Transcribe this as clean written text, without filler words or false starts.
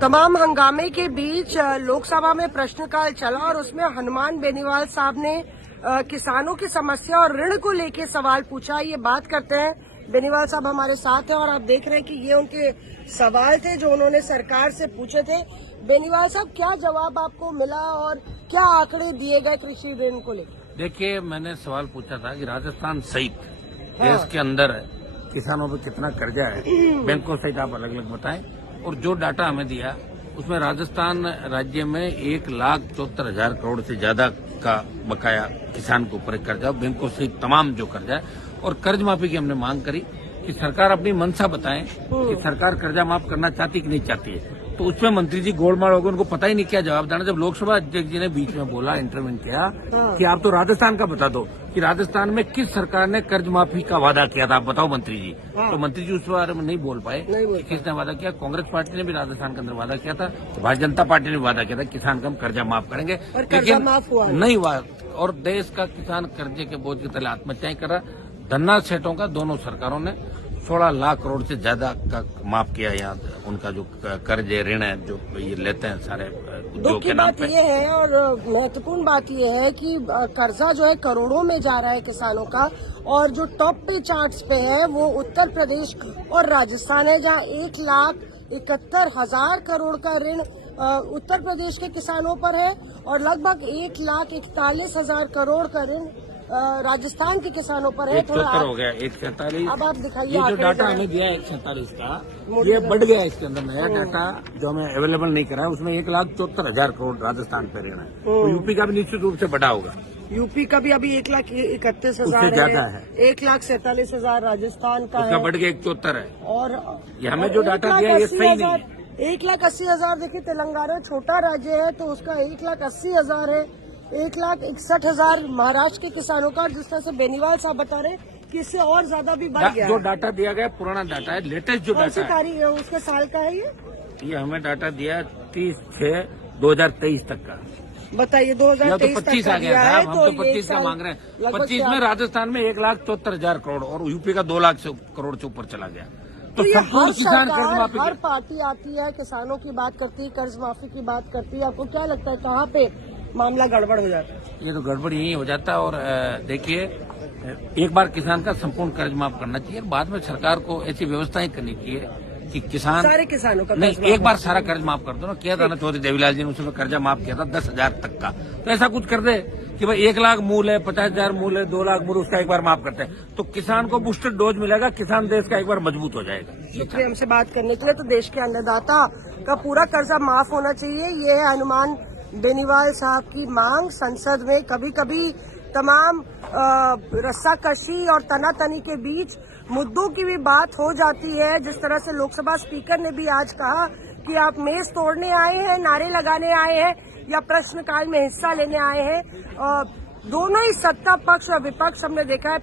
तमाम हंगामे के बीच लोकसभा में प्रश्नकाल चला और उसमें हनुमान बेनीवाल साहब ने किसानों की समस्या और ऋण को लेकर सवाल पूछा। ये बात करते हैं, बेनीवाल साहब हमारे साथ हैं और आप देख रहे हैं कि ये उनके सवाल थे जो उन्होंने सरकार से पूछे थे। बेनीवाल साहब, क्या जवाब आपको मिला और क्या आंकड़े दिए गए कृषि ऋण को लेकर? देखिए, मैंने सवाल पूछा था कि राजस्थान सहित देश के अंदर किसानों पर कितना कर्जा है, बैंकों सहित आप अलग अलग बताएं। और जो डाटा हमें दिया उसमें राजस्थान राज्य में 1,74,000 करोड़ से ज्यादा का बकाया किसान के ऊपर कर्जा, बैंकों सहित तमाम जो कर्जा है। और कर्ज माफी की हमने मांग करी कि सरकार अपनी मंशा बताएं कि सरकार कर्जा माफ करना चाहती कि नहीं चाहती है। तो उसमें मंत्री जी गोलमाल हो गए, उनको पता ही नहीं क्या जवाब देना। जब लोकसभा अध्यक्ष जी ने बीच में बोला, इंटरव्यू किया कि आप तो राजस्थान का बता दो कि राजस्थान में किस सरकार ने कर्ज माफी का वादा किया था, आप बताओ मंत्री जी। तो मंत्री जी उस बारे में नहीं बोल पाए किसने वादा किया। कांग्रेस पार्टी ने भी राजस्थान के अंदर वादा किया था, भारतीय जनता पार्टी ने वादा किया था किसान का हम कर्जा माफ करेंगे, लेकिन नहीं हुआ। और देश का किसान कर्जे के बोझ के तले आत्महत्याएं कर रहा। धन्ना सेठों का दोनों सरकारों ने 16 लाख करोड़ से ज्यादा का माफ किया। यहाँ उनका जो कर्ज है, ऋण है, जो ये लेते हैं सारे उद्योग के नाम पे। ये है और महत्वपूर्ण बात ये है कि कर्जा जो है करोड़ों में जा रहा है किसानों का, और जो टॉप पे चार्ट्स पे है वो उत्तर प्रदेश और राजस्थान है, जहाँ 1,71,000 करोड़ का ऋण उत्तर प्रदेश के किसानों पर है और लगभग 1,41,000 करोड़ का ऋण राजस्थान के किसानों पर है। 1,74 हो गया, 1,47। अब आप दिखाइए, ये जो डाटा हमें दिया है 1,47 का, ये बढ़ गया। इसके अंदर नया डाटा जो हमें अवेलेबल नहीं करा है, उसमें 1,74,000 करोड़ राजस्थान पे ऋण है। तो यूपी का भी निश्चित रूप से बढ़ा होगा। यूपी का भी अभी 1,31,000 ज्यादा है। 1,47,000 राजस्थान का उसका है, बढ़ गया 71 है। और ये हमें जो डाटा दिया ये सही नहीं है। 1,80,000 देखिए, तेलंगाना छोटा राज्य है तो उसका 1,80,000 है। 1,61,000 महाराष्ट्र के किसानों का, जिस तरह से बेनीवाल साहब बता रहे कि इससे और ज्यादा भी बढ़ गया। जो डाटा दिया गया पुराना डाटा है, लेटेस्ट जो डाटा है तारीख है उसके साल का है। ये हमें डाटा दिया 30/6/2023 तक का। बताइए, 2023 तो 25 आ गया था, हम तो 25 का मांग रहे हैं। 25 में राजस्थान में 1,74,000 करोड़ और यूपी का 2 लाख करोड़ से ऊपर चला गया। तो संपूर्ण किसान कर्ज माफी, हर पार्टी आती है, किसानों की बात करती है, कर्ज माफी की बात करती है। आपको क्या लगता है कहाँ पे मामला गड़बड़ हो जाता है? ये तो गड़बड़ यही हो जाता है। और देखिए, एक बार किसान का संपूर्ण कर्ज माफ करना चाहिए, बाद में सरकार को ऐसी व्यवस्थाएं करनी चाहिए कि किसान, सारे किसानों का नहीं, एक बार सारा कर्ज माफ कर दो ना। किया था ना चौधरी देवीलाल जी ने, उसमें कर्जा माफ किया था 10,000 तक का। तो ऐसा कुछ कर दे कि भाई 1 लाख मूल है, 50,000 मूल है, 2 लाख मूल, उसका एक बार माफ करते हैं तो किसान को बूस्टर डोज मिलेगा, किसान देश का एक बार मजबूत हो जाएगा। शुक्रिया हमसे बात करने के लिए। तो देश के अन्नदाता का पूरा कर्जा माफ होना चाहिए, ये है हनुमान बेनीवाल साहब की मांग। संसद में कभी कभी तमाम रस्साकशी और तनातनी के बीच मुद्दों की भी बात हो जाती है। जिस तरह से लोकसभा स्पीकर ने भी आज कहा कि आप मेज तोड़ने आए हैं, नारे लगाने आए हैं या प्रश्नकाल में हिस्सा लेने आए हैं। दोनों ही सत्ता पक्ष और विपक्ष हमने देखा है